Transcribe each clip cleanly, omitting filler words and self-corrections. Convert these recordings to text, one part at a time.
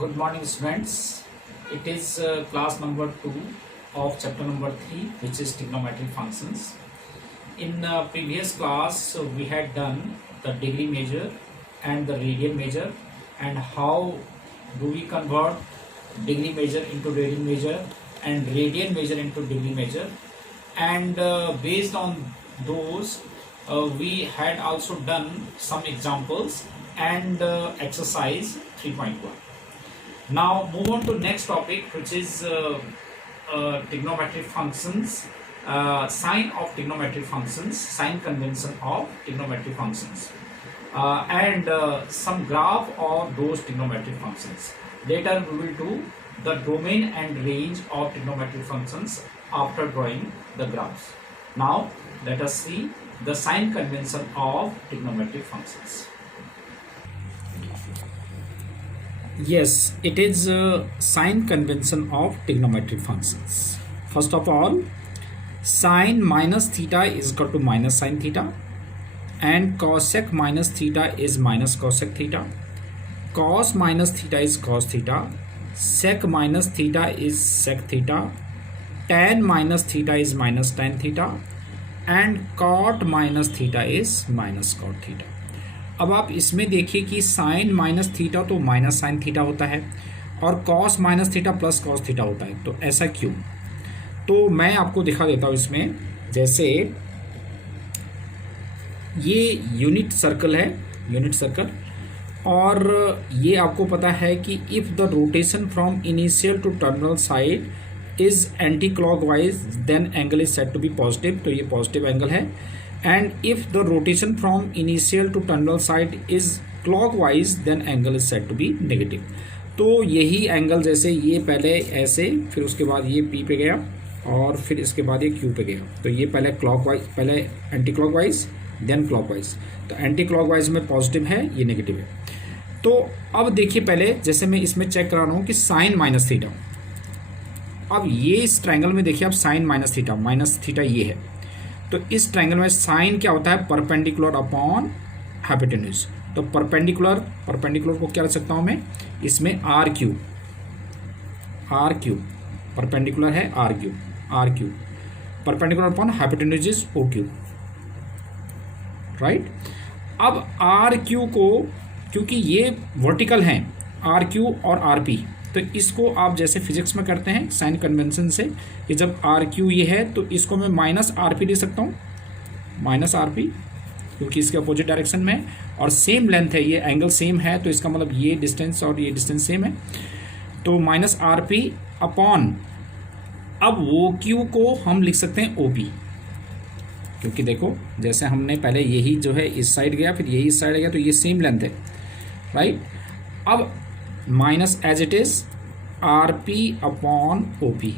Good morning, students. It is class number 2 of chapter number 3, which is trigonometric functions. In previous class, we had done the degree measure and the radian measure, and how do we convert degree measure into radian measure and radian measure into degree measure. And based on those, we had also done some examples and exercise 3.1. Now move on to next topic, which is trigonometric functions, sign of trigonometric functions, sign convention of trigonometric functions, and some graph of those trigonometric functions. Later we will do the domain and range of trigonometric functions after drawing the graphs. Now let us see the sign convention of trigonometric functions. Yes, it is a sign convention of trigonometric functions. First of all, sine minus theta is equal to minus sine theta, and cosec minus theta is minus cosec theta, cos minus theta is cos theta, sec minus theta is sec theta, tan minus theta is minus tan theta, and cot minus theta is minus cot theta. अब आप इसमें देखिए कि sine minus theta तो minus sine theta होता है और cos minus theta plus cos theta होता है, तो ऐसा क्यों? तो मैं आपको दिखा देता हूँ इसमें। जैसे ये यूनिट सर्कल है, यूनिट सर्कल, और ये आपको पता है कि if the rotation from initial to terminal side is anti clockwise then angle is said to be positive, तो ये पॉजिटिव एंगल है। And if the rotation from initial to terminal side is clockwise then angle is said to be negative. तो यही angle, जैसे ये पहले ऐसे, फिर उसके बाद ये P पे गया और फिर इसके बाद ये Q पे गया, तो ये पहले क्लॉकवाइज, पहले एंटी क्लॉकवाइज देन क्लॉकवाइज, तो एंटी क्लॉकवाइज में पॉजिटिव है, ये नेगेटिव है। तो अब देखिए, पहले जैसे मैं इसमें चेक करा रहा हूँ कि साइन माइनस थीटा, अब ये इस ट्रायंगल में देखिए, अब साइन माइनस थीटा ये है, तो इस ट्रायंगल में साइन क्या होता है? Perpendicular upon hypotenuse. तो परपेंडिकुलर को क्या रख सकता हूं मैं इसमें? आर क्यू परपेंडिकुलर है, R Q perpendicular upon hypotenuse is O Q, right. अब आर क्यू को, क्योंकि ये वर्टिकल हैं आर क्यू और आर पी, तो इसको आप जैसे फिजिक्स में करते हैं साइन कन्वेंशन से कि जब आर क्यू ये है तो इसको मैं माइनस आर पी ले सकता हूँ, माइनस आर पी, क्योंकि इसके अपोजिट डायरेक्शन में है और सेम लेंथ है, ये एंगल सेम है, तो इसका मतलब ये डिस्टेंस और ये डिस्टेंस सेम है, तो माइनस आर पी अपॉन, अब ओ क्यू को हम लिख सकते हैं ओ पी, क्योंकि देखो जैसे हमने पहले यही जो है इस साइड गया, फिर यही इस साइड गया, तो ये सेम लेंथ है, राइट। अब minus as it is R P upon O P.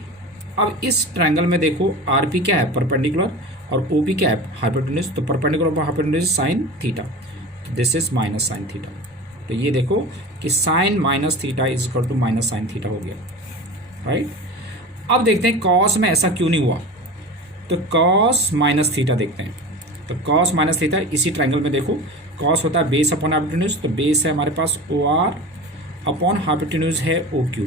अब इस ट्रायंगल में देखो आर पी क्या है? परपेंडिकुलर, और ओ पी क्या है? हाइपोटेन्यूज, तो perpendicular upon hypotenuse sine theta, तो this is minus sine theta. तो ये देखो कि sine minus theta is equal to minus sine theta हो गया, राइट। अब देखते हैं कॉस में ऐसा क्यों नहीं हुआ, तो कॉस माइनस थीटा देखते हैं। तो कॉस माइनस थीटा इसी ट्रायंगल में देखो, कॉस होता है बेस अपॉन हाइपोटेन्यूज, तो बेस है हमारे पास ओ आर अपॉन हाइपोटेन्यूज है ओ क्यू।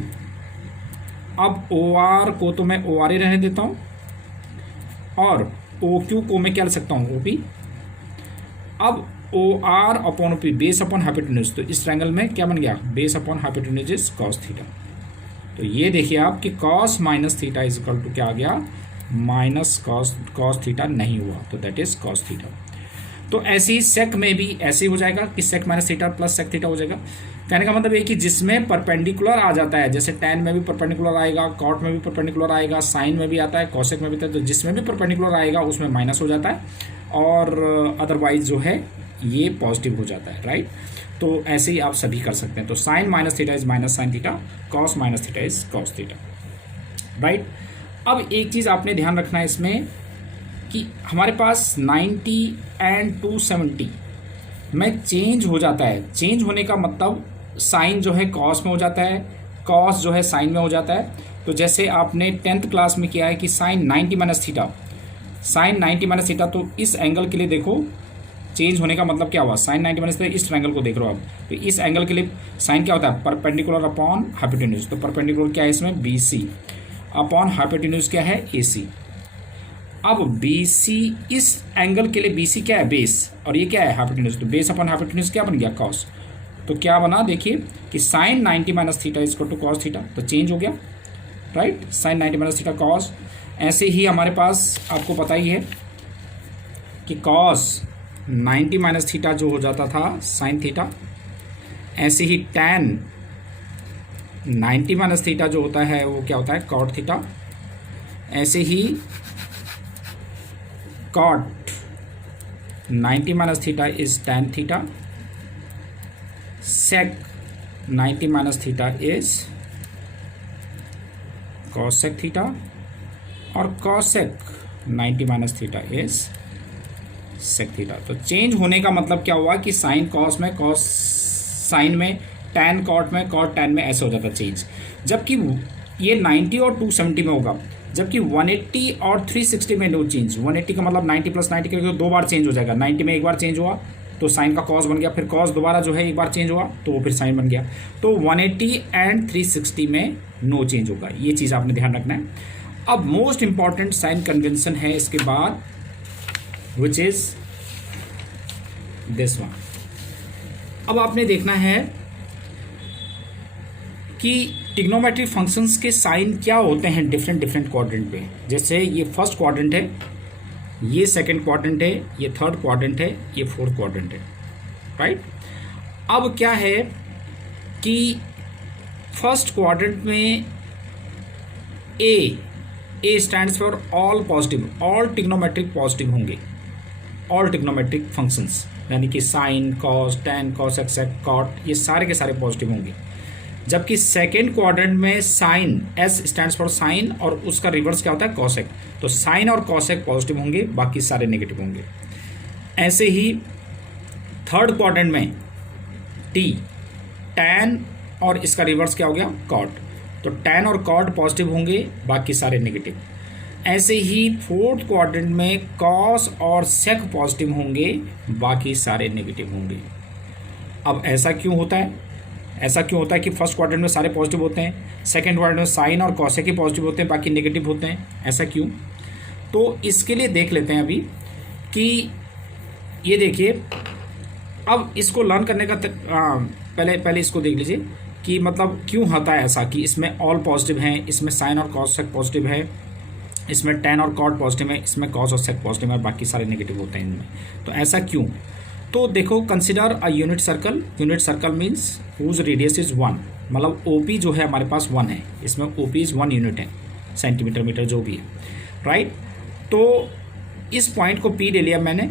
अब ओ आर को तो मैं ओ आर ही रहने देता हूँ और ओ क्यू को मैं क्या ले सकता हूँ? O P. अब O R upon O P, base upon hypotenuse, तो इस ट्रायंगल में क्या बन गया? Base upon hypotenuse is cos theta. तो ये देखिए आप कि cos minus theta is equal to क्या आ गया? माइनस कॉस थीटा नहीं हुआ, तो दैट इज कॉस थीटा। तो ऐसे ही सेक में भी ऐसे ही हो जाएगा कि sec minus theta plus sec theta हो जाएगा। कहने का मतलब ये कि जिसमें परपेंडिकुलर आ जाता है, जैसे टैन में भी परपेंडिकुलर आएगा, कॉट में भी परपेंडिकुलर आएगा, साइन में भी आता है, कॉसेक में भी आता है, तो जिसमें भी परपेंडिकुलर आएगा उसमें माइनस हो जाता है और अदरवाइज जो है ये पॉजिटिव हो जाता है, राइट। तो ऐसे ही आप सभी कर सकते हैं। तो sine minus theta is minus sine theta, cos minus theta is cos theta, right. अब एक चीज़ आपने ध्यान रखना है इसमें कि हमारे पास 90 एंड 270 में चेंज हो जाता है। चेंज होने का मतलब साइन जो है कॉस में हो जाता है, कॉस जो है साइन में हो जाता है। तो जैसे आपने 10th क्लास में किया है कि sine 90 minus theta, sine 90 minus theta, तो इस एंगल के लिए देखो चेंज होने का मतलब क्या हुआ, साइन 90 माइनस थीटा, इस ट्रायंगल को देख रहे हो आप, तो इस एंगल के लिए साइन क्या होता है, परपेंडिकुलर अपॉन हाइपोटेन्यूज, तो परपेंडिकुलर क्या है इसमें BC अपॉन हाइपोटेन्यूज क्या है AC। अब BC इस एंगल के लिए BC क्या है, बेस, और ये क्या है हाइपोटेन्यूज, तो बेस अपॉन हाइपोटेन्यूज क्या बन गया, कॉस। तो क्या बना देखिए कि sine 90 minus theta is equal to cos theta, तो चेंज हो गया, right, sine 90 minus theta cos. ऐसे ही हमारे पास आपको पता ही है कि कॉस 90 माइनस थीटा जो हो जाता था साइन थीटा, ऐसे ही टैन 90 माइनस थीटा जो होता है वो क्या होता है, कॉट थीटा। ऐसे ही cot 90 minus theta is tan theta, sec 90 minus theta is cosec theta, और cosec 90 minus theta is sec theta। तो चेंज होने का मतलब क्या हुआ कि साइन कॉस में, कॉस साइन में, टैन कॉट में, कॉट टैन में, ऐसे हो जाता चेंज। जबकि ये 90 और 270 में होगा, जबकि 180 और 360 में नो चेंज। 180 का मतलब 90 प्लस 90 के दो बार चेंज हो जाएगा, 90 में एक बार चेंज हुआ तो साइन का कॉस बन गया, फिर कॉस दोबारा जो है एक बार चेंज हुआ तो वो फिर साइन बन गया। तो 180 एंड 360 में नो चेंज होगा, ये चीज़ आपने ध्यान रखना है। अब मोस्ट इंपॉर्टेंट साइन कन्वेंशन है इसके बाद, विच इज दिस वन। अब आपने देखना है कि ट्रिग्नोमेट्रिक फंक्शंस के साइन क्या होते हैं डिफरेंट डिफरेंट क्वाड्रेंट पे। जैसे ये फर्स्ट क्वाड्रेंट है, ये सेकंड क्वाड्रेंट है, ये थर्ड क्वाड्रेंट है, ये फोर्थ क्वाड्रेंट है, राइट। अब क्या है कि फर्स्ट क्वाड्रेंट में A stands for all positive, all trigonometric positive होंगे, ऑल ट्रिग्नोमेट्रिक फंक्शंस, यानी कि sine, cos, tan, cos, cosec, cot, ये सारे के सारे पॉजिटिव होंगे। जबकि सेकेंड क्वाड्रेंट में sine, S stands for sine, और उसका रिवर्स क्या होता है, कॉसेक, तो साइन और कॉसेक पॉजिटिव होंगे, बाकी सारे नेगेटिव होंगे। ऐसे ही थर्ड क्वाड्रेंट में टी, टैन, और इसका रिवर्स क्या हो गया, कॉट, तो टैन और कॉट पॉजिटिव होंगे, बाकी सारे नेगेटिव। ऐसे ही फोर्थ क्वाड्रेंट में कॉस और सेक पॉजिटिव होंगे, बाकी सारे नेगेटिव होंगे। अब ऐसा क्यों होता है, ऐसा क्यों होता है कि फर्स्ट क्वाड्रेंट में सारे पॉजिटिव होते हैं, सेकंड क्वाड्रेंट में साइन और कॉसेक ही पॉजिटिव होते हैं, बाकी नेगेटिव होते हैं, ऐसा क्यों। तो इसके लिए देख लेते हैं अभी कि ये देखिए, अब इसको लर्न करने का पहले इसको देख लीजिए कि मतलब क्यों होता है ऐसा कि इसमें ऑल पॉजिटिव हैं, इसमें साइन और कॉसेक पॉजिटिव है, इसमें टैन और कॉट पॉजिटिव है, इसमें कॉस और सेक पॉजिटिव है, बाकी सारे नेगेटिव होते हैं इनमें। तो ऐसा क्यों, तो देखो, consider a unit circle. Unit circle means whose radius is 1, मतलब OP जो है हमारे पास 1 है, इसमें OP इज 1 यूनिट है, सेंटीमीटर मीटर जो भी है, राइट। तो इस पॉइंट को P ले लिया मैंने,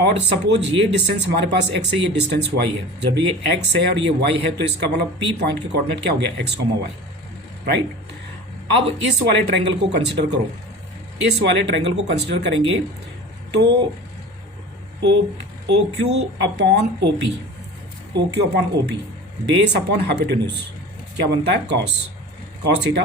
और सपोज ये डिस्टेंस हमारे पास x है, ये डिस्टेंस y है। जब ये x है और ये y है तो इसका मतलब P पॉइंट के कोऑर्डिनेट क्या हो गया, x, y, राइट। अब इस वाले ट्रायंगल को कंसिडर करो, इस वाले ट्रायंगल को कंसिडर करेंगे तो OQ upon OP, base upon hypotenuse क्या बनता है, कॉस थीटा।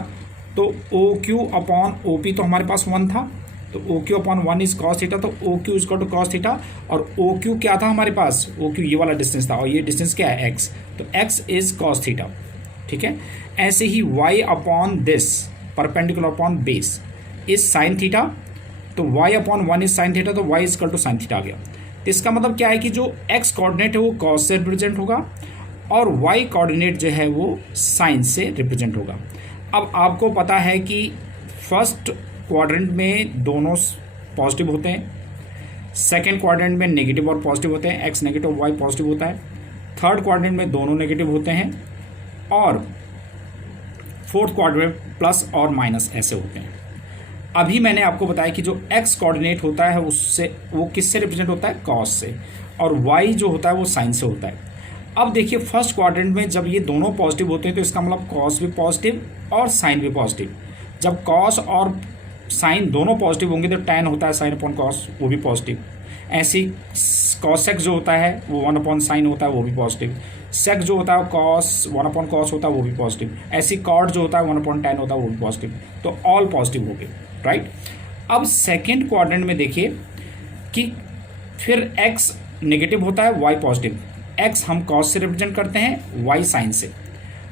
तो OQ अपॉन OP तो हमारे पास 1 था, तो OQ upon 1 is cos theta, तो OQ is two cos theta. और OQ क्या था हमारे पास, OQ ये वाला डिस्टेंस था, और ये डिस्टेंस क्या है, x, तो x इज कॉस थीटा, ठीक है। ऐसे ही y upon this perpendicular upon base is sine theta, तो y upon 1 is sine theta, तो y is to sine theta आ गया। तो इसका मतलब क्या है कि जो x कोऑर्डिनेट है वो कॉस से रिप्रेजेंट होगा, और y कोऑर्डिनेट जो है वो साइन से रिप्रेजेंट होगा। अब आपको पता है कि फर्स्ट क्वाड्रेंट में दोनों पॉजिटिव होते हैं, सेकंड क्वाड्रेंट में नेगेटिव और पॉजिटिव होते हैं, x नेगेटिव y पॉजिटिव होता है, थर्ड क्वाड्रेंट में दोनों नेगेटिव होते हैं, और फोर्थ क्वाड्रेंट प्लस और माइनस ऐसे होते हैं। अभी मैंने आपको बताया कि जो x कोऑर्डिनेट होता है उससे वो किससे रिप्रेजेंट होता है, कॉस से, और y जो होता है वो साइन से होता है। अब देखिए फर्स्ट क्वाड्रेंट में जब ये दोनों पॉजिटिव होते हैं तो इसका मतलब कॉस भी पॉजिटिव और साइन भी पॉजिटिव। जब कॉस और साइन दोनों पॉजिटिव होंगे तो टैन होता है साइन अपॉन कॉस, वो भी पॉजिटिव। ऐसी कॉसेक जो होता है वो 1 अपॉन साइन होता है, वो भी पॉजिटिव। सेक जो होता है कॉस 1 अपॉन कॉस होता है, वो भी पॉजिटिव। ऐसी कॉट जो होता है 1 अपॉन टैन होता है, वो भी पॉजिटिव। तो ऑल पॉजिटिव हो गए, राइट। अब सेकेंड क्वाड्रेंट में देखिए कि फिर x नेगेटिव होता है, y पॉजिटिव। x हम cos से रिप्रेजेंट करते हैं, y साइन से।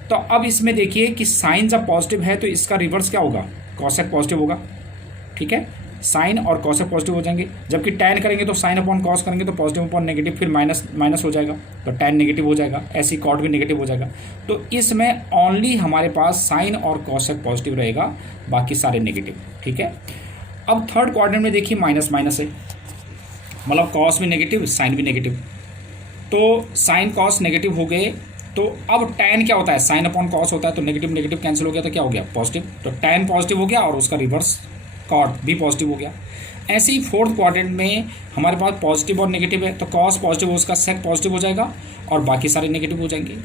तो अब इसमें देखिए कि साइन जब पॉजिटिव है तो इसका रिवर्स क्या होगा, कॉसेक पॉजिटिव होगा, ठीक है। साइन और कॉसेक पॉजिटिव हो जाएंगे, जबकि टैन करेंगे तो साइन अपॉन कॉस करेंगे तो पॉजिटिव अपॉन नेगेटिव, फिर माइनस माइनस हो जाएगा तो टैन नेगेटिव हो जाएगा, ऐसे ही कॉट भी नेगेटिव हो जाएगा। तो इसमें ओनली हमारे पास साइन और कॉसेक पॉजिटिव रहेगा, बाकी सारे नेगेटिव, ठीक है। अब थर्ड क्वाड्रेंट में देखिए माइनस माइनस है, मतलब कॉस भी नेगेटिव साइन भी नेगेटिव, तो साइन कॉस नेगेटिव हो गए। तो अब टैन क्या होता है, साइन अपॉन कॉस होता है, तो नेगेटिव नेगेटिव कैंसिल हो गया तो क्या हो गया, पॉजिटिव। तो टैन पॉजिटिव हो गया और उसका रिवर्स कॉट भी पॉजिटिव हो गया। ऐसे ही फोर्थ क्वाड्रेंट में हमारे पास पॉजिटिव और नेगेटिव है, तो कॉस पॉजिटिव हो उसका सेक पॉजिटिव हो जाएगा और बाकी सारे नेगेटिव हो जाएंगे।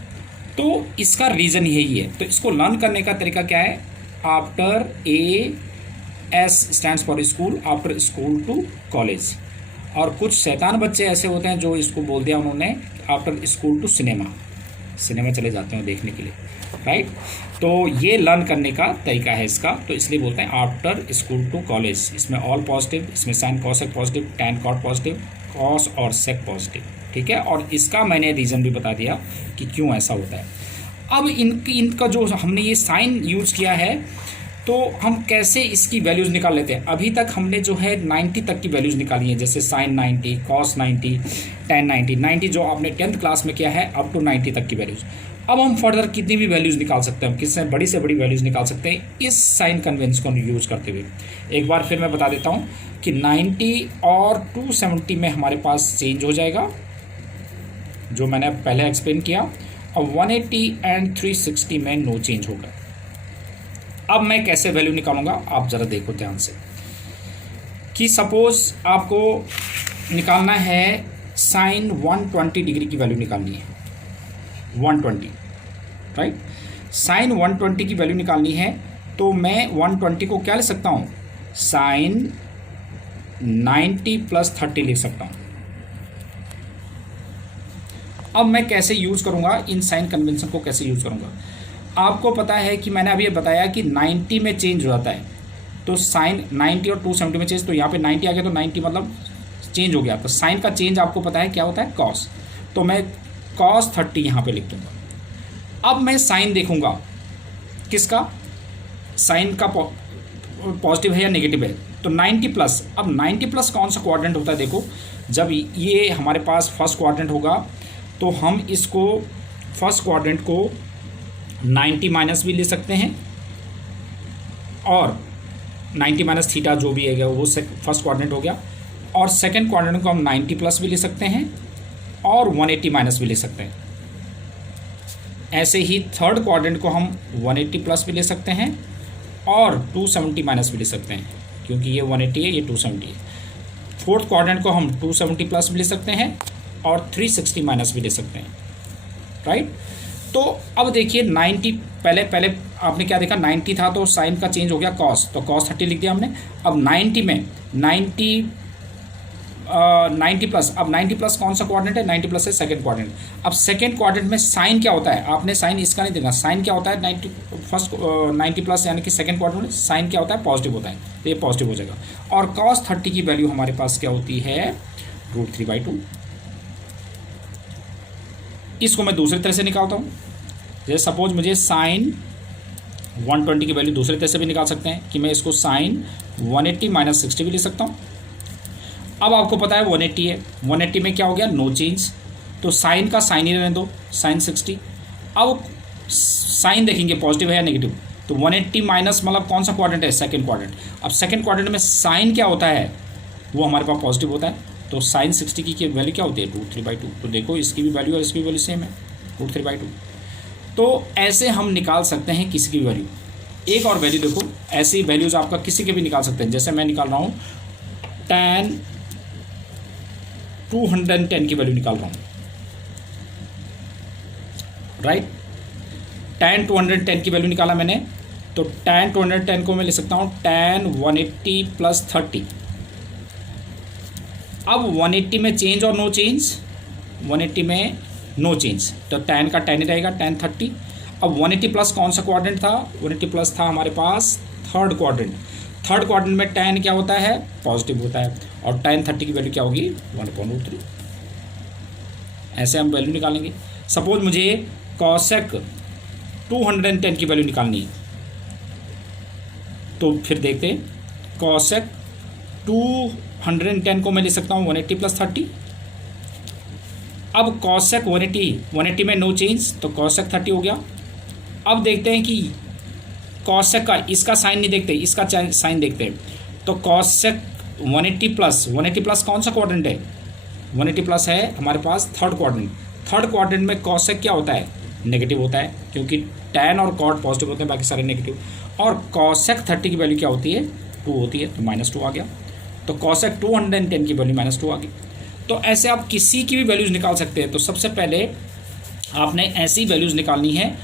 तो इसका रीज़न यही है। तो इसको लर्न करने का तरीका क्या है, after S stands for school, after school to college. और कुछ शैतान बच्चे ऐसे होते हैं जो इसको बोल दिया उन्होंने after school to cinema, cinema चले जाते हैं देखने के लिए, राइट। तो ये लर्न करने का तरीका है इसका, तो इसलिए बोलते हैं आफ्टर स्कूल टू कॉलेज। इसमें ऑल पॉजिटिव, इसमें sine cosec positive, tan cot positive, cos और सेक पॉजिटिव, ठीक है। और इसका मैंने रीज़न भी बता दिया कि क्यों ऐसा होता है। अब इनका जो हमने ये साइन यूज किया है, तो हम कैसे इसकी वैल्यूज़ निकाल लेते हैं। अभी तक हमने जो है 90 तक की वैल्यूज़ निकाली हैं, जैसे साइन 90, कॉस 90, टैन 90 जो आपने 10th क्लास में किया है, अप टू 90 तक की वैल्यूज़। अब हम फर्दर कितनी भी वैल्यूज़ निकाल सकते हैं, हम किससे बड़ी से बड़ी वैल्यूज़ निकाल सकते हैं इस साइन कन्वेंस को यूज़ करते हुए। एक बार फिर मैं बता देता हूँ कि 90 और 270 में हमारे पास चेंज हो जाएगा, जो मैंने पहले एक्सप्लेन किया, और 180 एंड 360 में नो चेंज होगा। अब मैं कैसे वैल्यू निकालूंगा, आप ज़रा देखो ध्यान से, कि सपोज आपको निकालना है साइन 120 डिग्री की वैल्यू निकालनी है, 120, राइट। साइन 120 की वैल्यू निकालनी है, तो मैं 120 को क्या लिख सकता हूँ, साइन 90 प्लस 30 लिख सकता हूँ। अब मैं कैसे यूज़ करूँगा, इन साइन कन्वेंशन को कैसे यूज़ करूँगा। आपको पता है कि मैंने अभी बताया कि 90 में चेंज हो जाता है, तो साइन 90 और 270 में चेंज, तो यहाँ पे 90 आ गया तो 90 मतलब चेंज हो गया। तो साइन का चेंज आपको पता है क्या होता है, कॉस, तो मैं कॉस 30 यहाँ पे लिख दूँगा। अब मैं साइन देखूँगा किसका, साइन का पॉजिटिव है या नेगेटिव है, तो 90 प्लस। अब 90 प्लस कौन सा क्वाड्रेंट होता है, देखो जब ये हमारे पास फर्स्ट क्वाड्रेंट होगा तो हम इसको फर्स्ट क्वाड्रेंट को 90 माइनस भी ले सकते हैं, और 90 माइनस थीटा जो भी है वो फर्स्ट क्वाड्रेंट हो गया। और सेकंड क्वाड्रेंट को हम 90 प्लस भी ले सकते हैं और 180 माइनस भी ले सकते हैं। ऐसे ही थर्ड क्वाड्रेंट को हम 180 प्लस भी ले सकते हैं और 270 माइनस भी ले सकते हैं, क्योंकि ये 180 है, ये 270 है। फोर्थ क्वाड्रेंट को हम 270 प्लस भी ले सकते हैं और 360 माइनस भी ले सकते हैं, राइट। तो अब देखिए 90, पहले आपने क्या देखा, 90 था तो साइन का चेंज हो गया कॉस, तो कॉस 30 लिख दिया हमने। अब 90 में 90 प्लस, अब 90 प्लस कौन सा क्वाड्रेंट है, 90 प्लस है सेकंड क्वाड्रेंट। अब सेकंड क्वाड्रेंट में साइन क्या होता है, आपने साइन इसका नहीं देखा, साइन क्या होता है 90 प्लस यानी कि सेकंड क्वाड्रेंट में साइन क्या होता है, पॉजिटिव होता है, तो ये पॉजिटिव हो जाएगा। और कॉस 30 की वैल्यू हमारे पास क्या होती है, √3/2। इसको मैं दूसरी तरह से निकालता हूँ, जैसे सपोज मुझे साइन 120 की वैल्यू दूसरे तरह से भी निकाल सकते हैं, कि मैं इसको साइन 180 माइनस 60 भी ले सकता हूँ। अब आपको पता है 180 है, 180 में क्या हो गया, नो चेंज, तो साइन का साइन ही रहने दो, साइन 60। अब साइन देखेंगे पॉजिटिव है या नेगेटिव, तो 180 माइनस मतलब कौन सा क्वाड्रेंट है, सेकंड क्वाड्रेंट। अब सेकंड क्वाड्रेंट में साइन क्या होता है, वो हमारे पास पॉजिटिव होता है, तो साइन 60 की वैल्यू क्या होती है, √3/2। तो देखो इसकी भी वैल्यू और इसकी भी वैल्यू सेम है, √3/2। तो ऐसे हम निकाल सकते हैं किसी की वैल्यू। एक और वैल्यू देखो, ऐसी वैल्यूज़ आपका किसी के भी निकाल सकते हैं, जैसे मैं निकाल रहा हूँ tan 210 की वैल्यू निकाल रहा हूँ, राइट। tan 210 की वैल्यू निकाला मैंने, तो tan 210 को मैं लिख सकता हूँ tan 180 प्लस 30। अब 180 में चेंज और नो चेंज, 180 में नो चेंज, तो tan का tan ही रहेगा, tan 30। अब 180 प्लस कौन सा क्वाड्रेंट था, 180 प्लस था हमारे पास थर्ड क्वाड्रेंट। थर्ड क्वाड्रेंट में tan क्या होता है, पॉजिटिव होता है, और tan 30 की वैल्यू क्या होगी, 1/√3। ऐसे हम वैल्यू निकालेंगे। सपोज मुझे कॉसेक 210 की वैल्यू निकालनी है, तो फिर देखते हैं कॉसेक 210 को मैं ले सकता हूँ 180 + 30। अब कॉसेक 180 में नो चेंज, तो कॉसेक 30 हो गया। अब देखते हैं कि कॉसेक का, इसका साइन नहीं देखते, इसका साइन देखते हैं। तो कॉसेक 180 प्लस कौन सा क्वाड्रेंट है? 180 प्लस है हमारे पास थर्ड क्वाड्रेंट। थर्ड क्वाड्रेंट में कॉसेक क्या होता है? नेगेटिव होता है, क्योंकि टैन और कॉट पॉजिटिव होते हैं, बाकी सारे नेगेटिव। और कॉसेक 30 की वैल्यू क्या होती है? 2 होती है, तो -2 आ गया। तो कॉसेक 210 की वैल्यू -2 आ गई। तो ऐसे आप किसी की भी वैल्यूज़ निकाल सकते हैं। तो सबसे पहले आपने ऐसी वैल्यूज़ निकालनी है।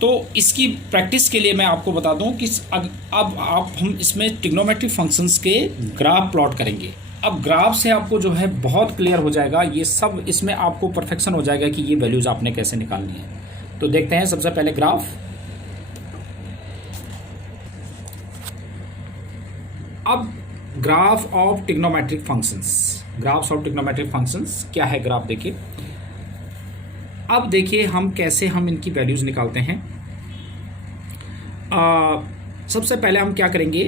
तो इसकी प्रैक्टिस के लिए मैं आपको बता दूं कि अब हम इसमें ट्रिग्नोमेट्रिक फंक्शंस के ग्राफ प्लॉट करेंगे। अब ग्राफ से आपको जो है बहुत क्लियर हो जाएगा, ये सब इसमें आपको परफेक्शन हो जाएगा कि ये वैल्यूज़ आपने कैसे निकालनी है। तो देखते हैं सबसे पहले ग्राफ। अब graph of trigonometric functions, graphs of trigonometric functions क्या है ग्राफ देखिए। अब देखिए हम कैसे हम इनकी वैल्यूज़ निकालते हैं। सबसे पहले हम क्या करेंगे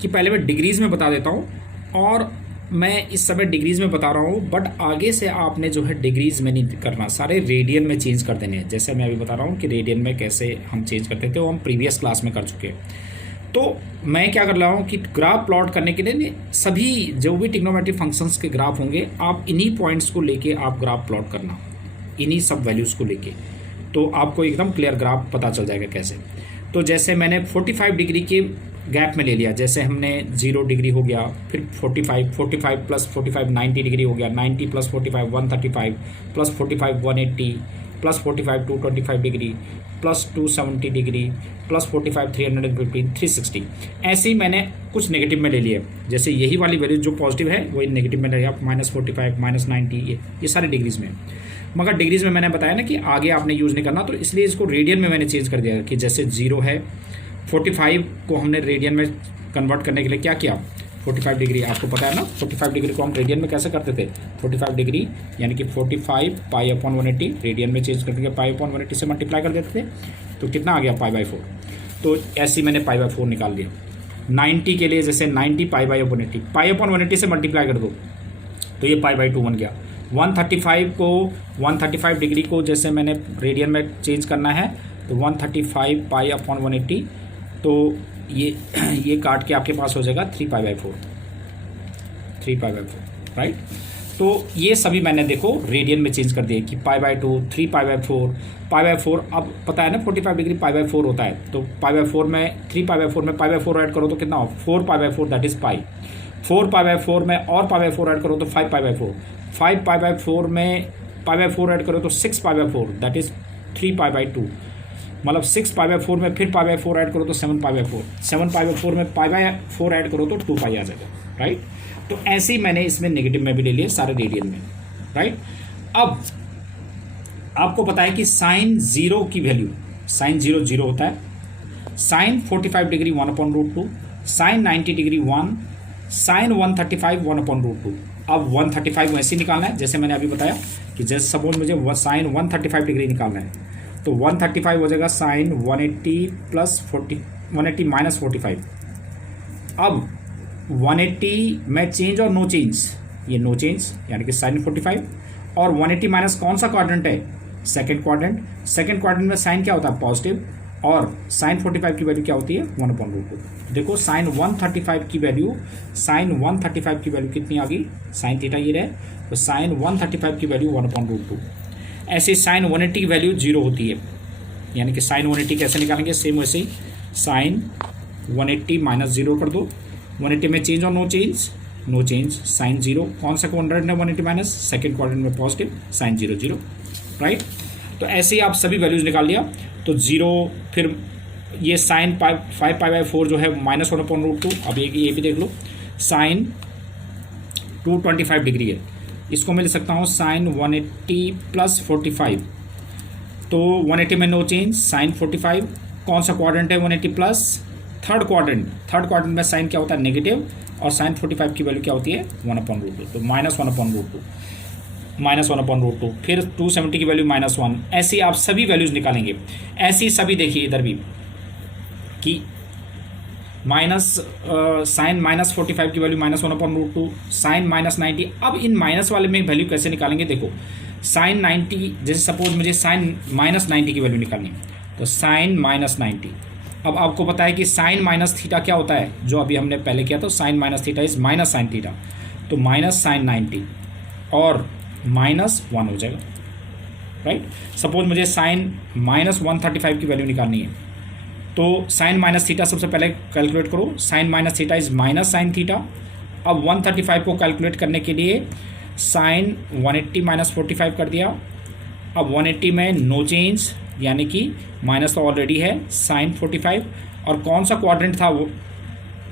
कि पहले मैं डिग्रीज़ में बता देता हूँ, और मैं इस समय डिग्रीज़ में बता रहा हूँ, बट आगे से आपने जो है डिग्रीज़ में नहीं करना, सारे रेडियन में चेंज कर देने हैं। जैसे मैं अभी बता रहा हूँ कि रेडियन में कैसे हम चेंज करते थे, वो हम प्रीवियस क्लास में कर चुके हैं। तो मैं क्या कर रहा हूँ कि ग्राफ प्लॉट करने के लिए सभी जो भी ट्रिग्नोमेट्रिक फंक्शंस के ग्राफ होंगे, आप इन्हीं पॉइंट्स को लेके आप ग्राफ प्लॉट करना, इन्हीं सब वैल्यूज़ को लेके, तो आपको एकदम क्लियर ग्राफ पता चल जाएगा कैसे। तो जैसे मैंने 45 डिग्री के गैप में ले लिया, जैसे हमने 0 डिग्री हो गया, फिर 45 प्लस 45 90 डिग्री हो गया, 90 plus 45 135 plus 45 180 plus 45 225 degree plus 270 degree plus 45 315 360। ऐसे ही मैंने कुछ नेगेटिव में ले लिए, जैसे यही वाली वैल्यू जो पॉजिटिव है वही नेगेटिव में ले लिया, -45 -90, ये सारे डिग्रीज़ में। मगर डिग्रीज़ में मैंने बताया ना कि आगे आपने यूज़ नहीं करना, तो इसलिए इसको रेडियन में मैंने चेंज कर दिया कि जैसे 0 है, 45 को हमने रेडियन में कन्वर्ट करने के लिए क्या किया, 45 डिग्री, आपको पता है ना 45 डिग्री को हम रेडियन में कैसे करते थे, 45 डिग्री यानी कि 45 π/180, रेडियन में चेंज करके π/180 से मल्टीप्लाई कर देते थे, तो कितना आ गया π/4। तो ऐसे ही मैंने π/4 निकाल दिया। 90 के लिए जैसे 90 π/180, π/180 से मल्टीप्लाई कर दो तो ये π/2 बन गया। 135 डिग्री को जैसे मैंने रेडियन में चेंज करना है, तो 135 π/180, तो ये काट के आपके पास हो जाएगा 3π/4, राइट। तो ये सभी मैंने देखो रेडियन में चेंज कर दिए कि π/2 3π/4 अब पता है ना 45 डिग्री π/4 होता है, तो π/4 में 3π/4 में π/4 ऐड करो तो कितना हो, 4π/4 दैट इज़ पाई। 4π/4 में और π/4 ऐड करो तो 5π/4, 5π/4 में π/4 ऐड करो तो 6π/4 दैट इज़ 3π/2, मतलब 6π/4 में फिर π/4 ऐड करो तो 7π/4, 7π/4 में π/4 ऐड करो तो 2π आ जाएगा, राइट। तो ऐसे ही मैंने इसमें नेगेटिव में भी ले लिए सारे रेडियन में, राइट। अब आपको पता है कि साइन 0 की वैल्यू, साइन 0 0 होता है, sine 45 degree 1/√2, sine 90 degree 1, sine 135 1/√2। अब 135 वैसे निकालना है जैसे मैंने अभी बताया कि जैसे सपोज मुझे साइन 135 डिग्री निकालना है, तो 135 हो जाएगा साइन 180 - 45। अब 180 में चेंज और नो चेंज, ये नो चेंज यानी कि साइन 45, और 180 माइनस कौन सा क्वाड्रेंट है, सेकंड क्वाड्रेंट। सेकंड क्वाड्रेंट में साइन क्या होता है, पॉजिटिव, और साइन 45 की वैल्यू क्या होती है, 1/√2। देखो साइन 135 की वैल्यू, साइन 135 की वैल्यू कितनी आ गई, साइन थीटा ये रहे, तो साइन 135 की वैल्यू 1/√2। ऐसे साइन 180 की वैल्यू 0 होती है, यानी कि साइन 180 कैसे निकालेंगे, सेम वैसे ही साइन 180 - 0 कर दो, 180 में चेंज और no change, no change, sine 0, कौन सा क्वाड्रेंट है 180 माइनस, सेकेंड क्वाड्रेंट में पॉजिटिव, साइन 0 0, राइट। तो ऐसे ही आप सभी वैल्यूज़ निकाल लिया, तो 0, फिर ये साइन 5π/4 जो है -1/√2। अब ये भी देख लो, साइन 225 डिग्री है, इसको मैं ले सकता हूँ साइन 180 + 45, तो 180 में नो चेंज, साइन 45, कौन सा क्वाड्रेंट है 180 plus, third quadrant. Third quadrant में साइन क्या होता है, नेगेटिव, और साइन 45 की वैल्यू क्या होती है 1/√2, तो -1/√2। -1/√2, फिर 270 की वैल्यू -1, ऐसी आप सभी वैल्यूज़ निकालेंगे। ऐसी सभी देखिए इधर भी कि माइनस साइन -45 की वैल्यू -1/√2, साइन -90। अब इन माइनस वाले में वैल्यू कैसे निकालेंगे, देखो साइन 90, जैसे सपोज मुझे साइन -90 की वैल्यू निकालनी है, तो साइन -90। अब आपको पता है कि साइन माइनस थीटा क्या होता है, जो अभी हमने पहले किया था, sine minus theta is minus sine theta, तो माइनस साइन 90 और -1 हो जाएगा, राइट। सपोज मुझे साइन -135 की वैल्यू निकालनी है, तो साइन माइनस थीटा सबसे पहले कैलकुलेट करो, sine minus theta is minus sine theta. अब 135 को कैलकुलेट करने के लिए साइन 180 -45 कर दिया। अब 180 में नो चेंज, यानी कि माइनस तो ऑलरेडी है, साइन 45, और कौन सा क्वाड्रेंट था वो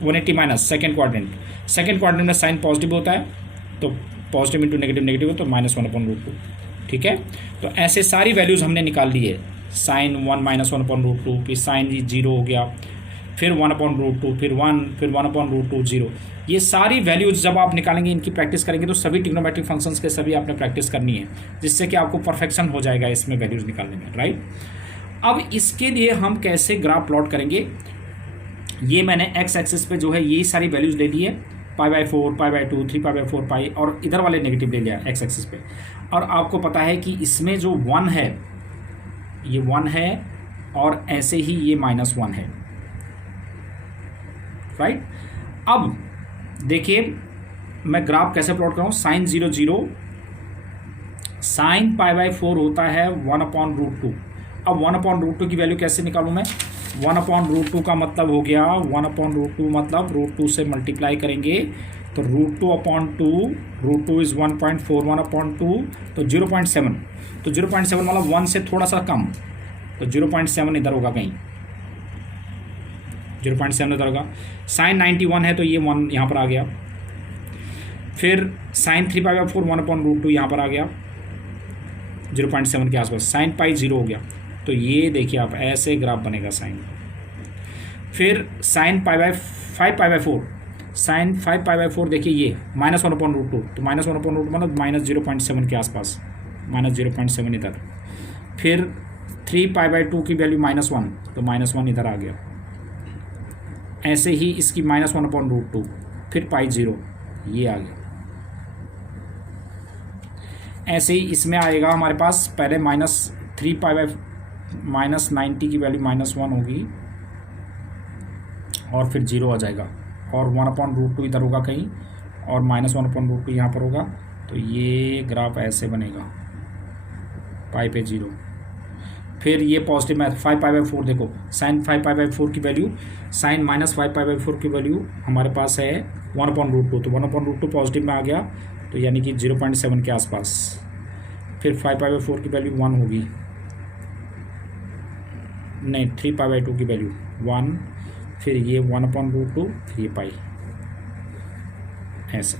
180 minus, second quadrant. Second quadrant में साइन पॉजिटिव होता है, तो पॉजिटिव इंटू नेगेटिव नेगेटिव, तो -1/√2, ठीक है। तो ऐसे सारी वैल्यूज़ हमने निकाल ली है, साइन 1 -1/√2, फिर साइन 0 हो गया, फिर 1/√2, फिर 1, फिर 1/√2, 0। ये सारी वैल्यूज़ जब आप निकालेंगे, इनकी प्रैक्टिस करेंगे, तो सभी ट्रिग्नोमेट्रिक फंक्शंस के सभी आपने प्रैक्टिस करनी है, जिससे कि आपको परफेक्शन हो जाएगा इसमें वैल्यूज़ निकालने में, राइट। अब इसके लिए हम कैसे ग्राफ प्लॉट करेंगे, ये मैंने एक्स एक्सिस पे जो है ये सारी वैल्यूज़ ले ली है, π/4, π/2, 3π/4 पाई, और इधर वाले नेगेटिव ले लिया एक्स एक्सिस पे। और आपको पता है कि इसमें जो 1 है, ये 1 है, और ऐसे ही ये -1 है, राइट। अब देखिए मैं ग्राफ कैसे प्लॉट कर रहा हूँ, साइन 0 0, साइन π/4 होता है 1/√2। अब 1/√2 की वैल्यू कैसे निकालूँ मैं, 1/√2 का मतलब हो गया, 1/√2 मतलब √2 से मल्टीप्लाई करेंगे, तो √2/2, √2 इज़ 1.41/2, तो 0.7, तो 0.7 वाला 1 से थोड़ा सा कम, तो 0.7 इधर होगा कहीं, 0.7 इधर होगा। साइन 91 है, तो ये 1 यहाँ पर आ गया। फिर साइन 3π/4 1/√2 यहाँ पर आ गया 0.7 के आसपास। साइन पाई 0 हो गया, तो ये देखिए आप ऐसे ग्राफ बनेगा साइन। फिर साइन 5π/4, साइन 5π/4 देखिए ये -1/√2, तो -1/√2 मतलब -0.7 के आसपास, -0.7 इधर। फिर 3π/2 की वैल्यू -1, तो -1 इधर आ गया। ऐसे ही इसकी -1/√2, फिर पाई 0, ये आ गया। ऐसे ही इसमें आएगा हमारे पास, पहले -3π/-90 की वैल्यू -1 होगी, और फिर 0 आ जाएगा, और 1/√2 इधर होगा कहीं, और -1/√2 यहाँ पर होगा। तो ये ग्राफ ऐसे बनेगा, पाई पे 0। फिर ये पॉजिटिव में 5π/4, देखो साइन 5π/4 की वैल्यू, साइन -5π/4 की वैल्यू हमारे पास है 1/√2, तो 1/√2 पॉजिटिव में आ गया, तो यानी कि 0.7 के आसपास। फिर 5π/4 की वैल्यू 1 होगी, नहीं 3π/2 की वैल्यू 1, फिर ये 1/√2, फिर ये पाई, ऐसे।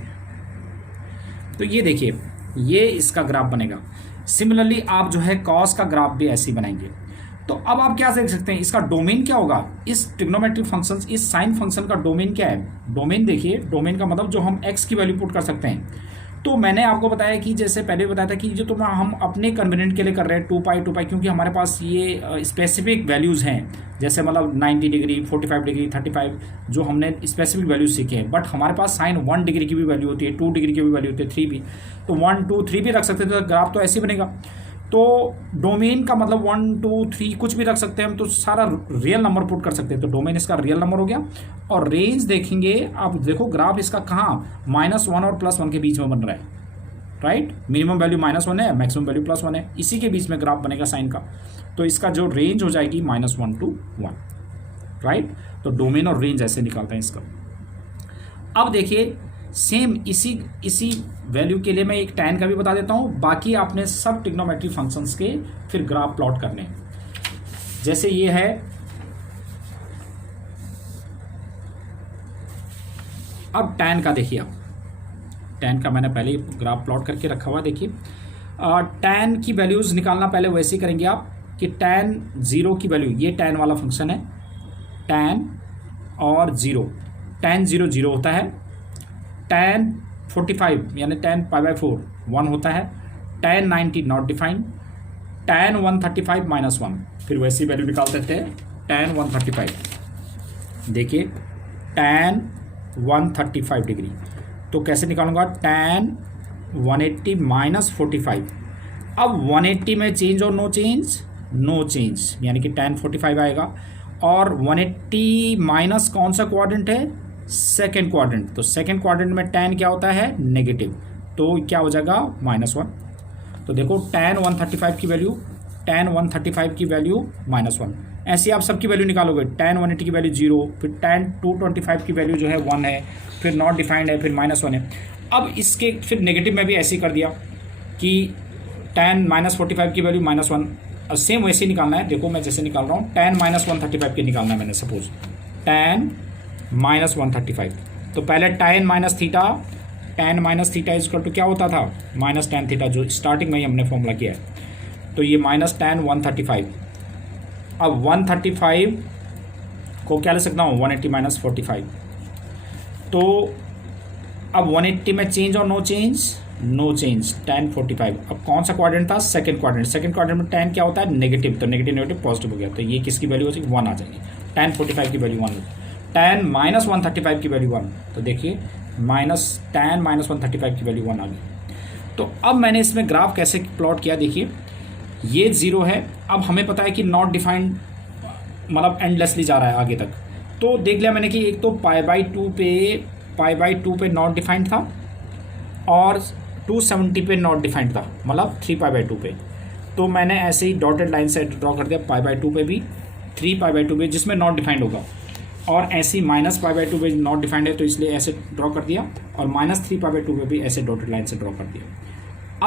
तो ये देखिए ये इसका ग्राफ बनेगा। सिमिलरली आप जो है कॉस का ग्राफ भी ऐसे ही बनाएंगे। तो अब आप क्या देख सकते हैं, इसका डोमेन क्या होगा, इस ट्रिग्नोमेट्रिक फंक्शन, इस साइन फंक्शन का डोमेन क्या है। डोमेन देखिए, डोमेन का मतलब जो हम एक्स की वैल्यू पुट कर सकते हैं। तो मैंने आपको बताया कि जैसे पहले बताया था कि जो तो हम अपने कन्वीनियंट के लिए कर रहे हैं 2π, क्योंकि हमारे पास ये स्पेसिफिक वैल्यूज़ हैं, जैसे मतलब 90 डिग्री, 45 डिग्री, 35, जो हमने स्पेसिफिक वैल्यूज सीखे हैं। बट हमारे पास साइन 1 डिग्री की भी वैल्यू होती है, 2 डिग्री की भी वैल्यू होती है, 3 भी, तो 1 2 3 भी रख सकते थे, तो ग्राफ तो ऐसे ही बनेगा। तो डोमेन का मतलब 1 2 3 कुछ भी रख सकते हैं हम, तो सारा रियल नंबर पुट कर सकते हैं, तो डोमेन इसका रियल नंबर हो गया। और रेंज देखेंगे आप, देखो ग्राफ इसका कहाँ -1 और +1 के बीच में बन रहा है, राइट। मिनिमम वैल्यू -1 है, मैक्सिमम वैल्यू +1 है, इसी के बीच में ग्राफ बनेगा साइन का। तो इसका जो रेंज हो जाएगी -1 to 1, राइट। तो डोमेन और रेंज ऐसे निकालते हैं इसका। अब देखिए सेम इसी वैल्यू के लिए मैं एक tan का भी बता देता हूँ, बाकी आपने सब ट्रिग्नोमेट्रिक फंक्शंस के फिर ग्राफ प्लॉट करने हैं। जैसे ये है, अब tan का देखिए, आप tan का मैंने पहले ही ग्राफ प्लॉट करके रखा हुआ। देखिए tan की वैल्यूज़ निकालना पहले वैसे ही करेंगे आप कि tan 0 की वैल्यू, ये tan वाला फंक्शन है, tan और 0, tan 0 0 होता है, tan 45 यानी tan π/4 1 होता है, tan 90 नॉट डिफाइंड, tan 135 -1, फिर वैसी वैल्यू निकाल देते हैं tan 135। देखिए tan 135 डिग्री, तो कैसे निकालूंगा, tan 180 -45। अब 180 में चेंज और नो चेंज, नो चेंज, यानी कि tan 45 आएगा। और 180 माइनस कौन सा क्वाड्रेंट है, सेकेंड क्वाड्रेंट, तो सेकेंड क्वाड्रेंट में tan क्या होता है, नेगेटिव, तो क्या हो जाएगा -1। तो देखो tan 135 की वैल्यू, tan 135 की वैल्यू -1। ऐसे आप सबकी वैल्यू निकालोगे, tan 180 की वैल्यू 0, फिर tan 225 की वैल्यू जो है 1 है, फिर नॉट डिफाइंड है, फिर -1 है। अब इसके फिर नेगेटिव में भी ऐसे ही कर दिया कि tan -45 की वैल्यू -1, और सेम वैसे ही निकालना है। देखो मैं जैसे निकाल रहा हूँ, tan -135 की निकालना है मैंने, सपोज tan -135, तो पहले tan minus theta, tan minus theta is equal to क्या होता था, -tan थीटा, जो स्टार्टिंग में ही हमने फॉर्मूला किया है। तो ये -tan 135, अब 135 को क्या ले सकता हूँ, 180 -45। तो अब 180 में चेंज और no change, no change, tan 45। अब कौन सा क्वाड्रेंट था, सेकंड क्वाड्रेंट, सेकंड क्वाड्रेंट में tan क्या होता है, नेगेटिव, तो नेगेटिव नेगेटिव पॉजिटिव हो गया, तो ये किसकी वैल्यू हो जाएगी, 1 आ जाएगी। tan 45 की वैल्यू 1, tan -135 की वैल्यू 1, तो देखिए tan -135 की वैल्यू 1 आ गई। तो अब मैंने इसमें ग्राफ कैसे प्लॉट किया, देखिए ये 0 है। अब हमें पता है कि नॉट डिफाइंड मतलब एंडलेसली जा रहा है आगे तक। तो देख लिया मैंने कि एक तो π/2 पे नॉट डिफाइंड था, और 270 पे नॉट डिफाइंड था, मतलब 3π/2 पे। तो मैंने ऐसे ही डॉटेड लाइन से ड्रॉ कर दिया, π/2 पे भी, 3π/2 पे जिसमें नॉट डिफाइंड होगा, और ऐसे ही -π/2 पे नॉट डिफाइंड है, तो इसलिए ऐसे ड्रॉ कर दिया, और -3π/2 पे भी ऐसे डॉटेड लाइन से ड्रॉ कर दिया।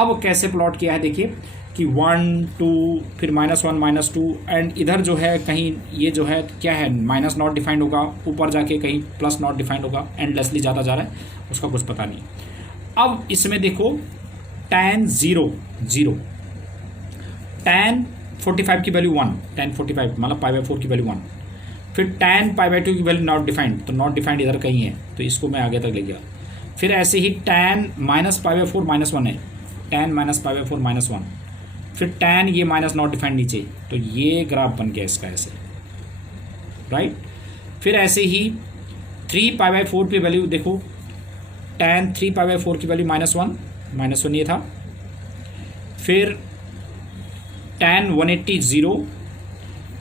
अब कैसे प्लॉट किया है, देखिए कि 1 2 फिर -1 -2, एंड इधर जो है कहीं ये जो है क्या है, माइनस नॉट डिफाइंड होगा, ऊपर जाके कहीं प्लस नॉट डिफाइंड होगा, एंडलेसली ज़्यादा जा रहा है, उसका कुछ पता नहीं। अब इसमें देखो tan 0 0, tan 45 की वैल्यू 1, tan 45 मतलब π/4 की वैल्यू 1, फिर tan π/2 की वैल्यू नॉट डिफाइंड, तो नॉट डिफाइंड इधर कहीं है, तो इसको मैं आगे तक ले गया। फिर ऐसे ही tan -π/4 -1 है, tan -π/4 -1, फिर tan ये माइनस नॉट डिफाइंड नीचे, तो ये ग्राफ बन गया इसका ऐसे, राइट। फिर ऐसे ही 3π/4 पे वैल्यू देखो, tan 3π/4 की वैल्यू -1 ये था। फिर tan 180 0,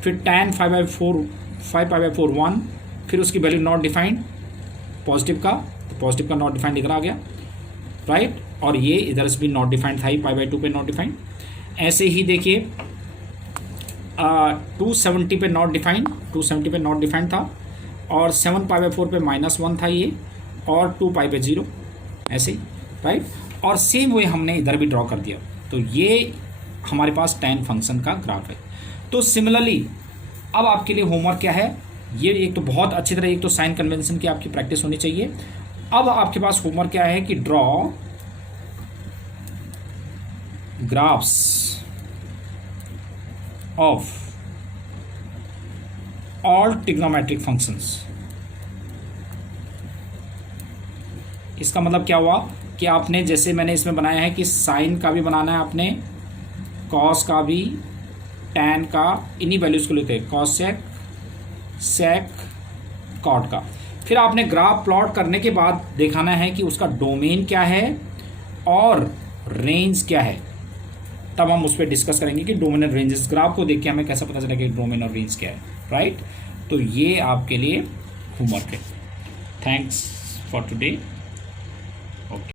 फिर tan 5π/4 1, फिर उसकी वैल्यू नॉट डिफाइंड पॉजिटिव का, तो पॉजिटिव का नॉट डिफाइंड इधर आ गया, राइट। और ये इधर से भी नॉट डिफाइंड था ही, π/2 पे नॉट डिफाइंड। ऐसे ही देखिए 270 पे नॉट डिफाइंड, 270 पे नॉट डिफाइंड था, और 7π/4 पे -1 था ये, और 2π पे 0, ऐसे ही, राइट। और सेम वे हमने इधर भी ड्रॉ कर दिया, तो ये हमारे पास tan फंक्शन का ग्राफ है। तो सिमिलरली अब आपके लिए होमवर्क क्या है, ये एक तो बहुत अच्छी तरह एक तो साइन कन्वेंशन की आपकी प्रैक्टिस होनी चाहिए। अब आपके पास होमवर्क क्या है कि draw graphs of all trigonometric functions. इसका मतलब क्या हुआ कि आपने जैसे मैंने इसमें बनाया है कि साइन का भी बनाना है आपने, कॉस का भी, टैन का, इन्हीं वैल्यूज को लेते हैं, कॉस सेक कॉट का। फिर आपने ग्राफ प्लॉट करने के बाद दिखाना है कि उसका डोमेन क्या है और रेंज क्या है, तब हम उस पर डिस्कस करेंगे कि डोमेन और रेंजेस। ग्राफ को देख के हमें कैसा पता चलेगा कि डोमेन और रेंज क्या है, राइट। तो ये आपके लिए होमवर्क है। Thanks for today. ओके।